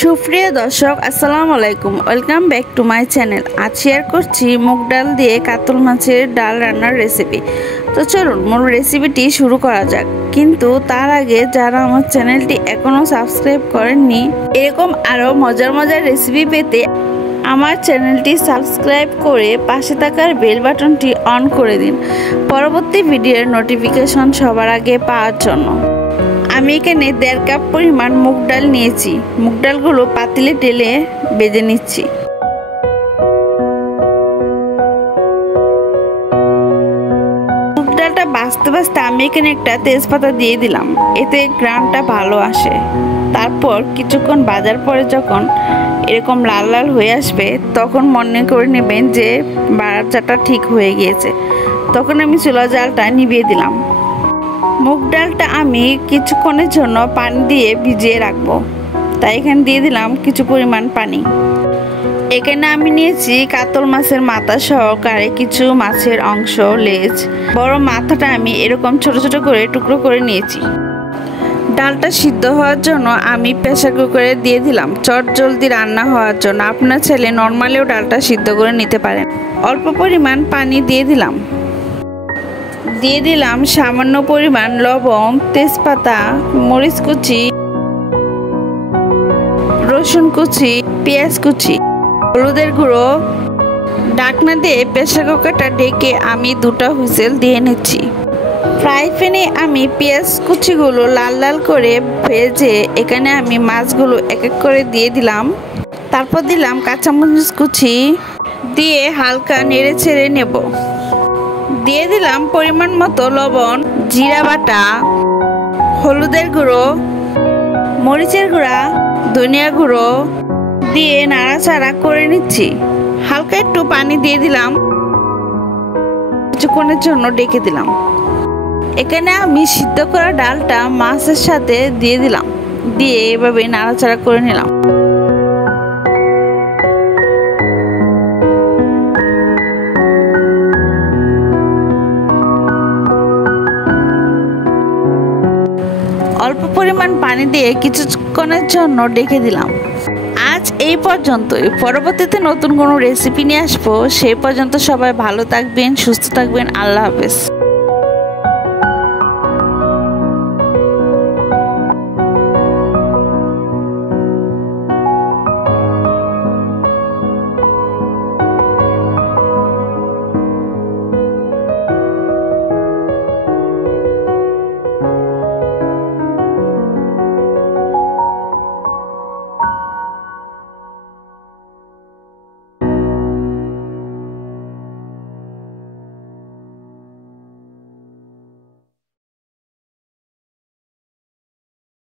সুপ্রিয় দর্শক আসসালামু আলাইকুম, welcome back to my channel. আজ শেয়ার করছি মুগ ডাল দিয়ে কাতল মাছের ডাল রান্নার রেসিপি। তো চলুন মূল রেসিপিটি শুরু করা যাক। কিন্তু তার আগে যারা আমার চ্যানেলটি এখনও সাবস্ক্রাইব করেননি, এরকম আরও মজার মজার রেসিপি পেতে আমার চ্যানেলটি সাবস্ক্রাইব করে পাশে থাকার বেল বাটনটি অন করে দিন, পরবর্তী ভিডিওর নোটিফিকেশন সবার আগে পাওয়ার জন্য। আমি এখানে 1.5 কাপ পরিমাণ মুগ ডাল নিয়েছি। মুগ ডালগুলো পাতিলে ঢেলে ভেজে নিচ্ছি। মুগ ডালটা ভাজতে ভাজতে আমি এখানে একটা তেজপাতা দিয়ে দিলাম, এতে ঘ্রাণটা ভালো আসে। তারপর কিছুক্ষণ ভাজার পরে যখন এরকম লাল লাল হয়ে আসবে, তখন মনে করে নেবেন যে ভাজাটা ঠিক হয়ে গিয়েছে। তখন আমি চুলা জালটা নিভিয়ে দিলাম। মুগ ডালটা আমি কিছুক্ষণের জন্য পানি দিয়ে ভিজিয়ে রাখবো, তাই এখানে দিয়ে দিলাম কিছু পরিমাণ পানি। এখানে আমি নিয়েছি কাতল মাছের মাথা সহকারে কিছু মাছের অংশ, লেজ। বড় মাথাটা আমি এরকম ছোট ছোট করে টুকরো করে নিয়েছি। ডালটা সিদ্ধ হওয়ার জন্য আমি প্রেসার কুকারে দিয়ে দিলাম, চট জলদি রান্না হওয়ার জন্য। আপনার ছেলে নর্মালিও ডালটা সিদ্ধ করে নিতে পারেন। অল্প পরিমাণ পানি দিয়ে দিলাম সামান্য পরিমাণ লবণ, তেজপাতা, মরিচ কুচি, রসুন কুচি, পেঁয়াজ কুচি, হলুদের গুঁড়ো। ঢাকনা দিয়ে প্রেসার কুকারটা ঢেকে আমি 2টা হুইসেল দিয়ে নিচ্ছি। ফ্রাই প্যানে আমি পেঁয়াজ কুচিগুলো লাল লাল করে ভেজে এখানে আমি মাছগুলো এক এক করে দিয়ে দিলাম। তারপর দিলাম কাঁচামরিচ কুচি, দিয়ে হালকা নেড়ে ছেড়ে নেব। দিয়ে দিলাম পরিমাণ মতো লবণ, জিরা বাটা, হলুদের গুঁড়ো, মরিচের গুঁড়া, ধনিয়া গুঁড়ো দিয়ে নাড়াচাড়া করে নিচ্ছি। হালকা একটু পানি দিয়ে দিলাম, কিছুক্ষণের জন্য ডেকে দিলাম। এখানে আমি সিদ্ধ করা ডালটা মাছের সাথে দিয়ে দিলাম, দিয়ে এভাবে নাড়াচাড়া করে নিলাম। অল্প পরিমাণ পানি দিয়ে কিছুক্ষণের জন্য ডেকে দিলাম। আজ এই পর্যন্তই। পরবর্তীতে নতুন কোনো রেসিপি নিয়ে আসবো। সেই পর্যন্ত সবাই ভালো থাকবেন, সুস্থ থাকবেন। আল্লাহ হাফেজ।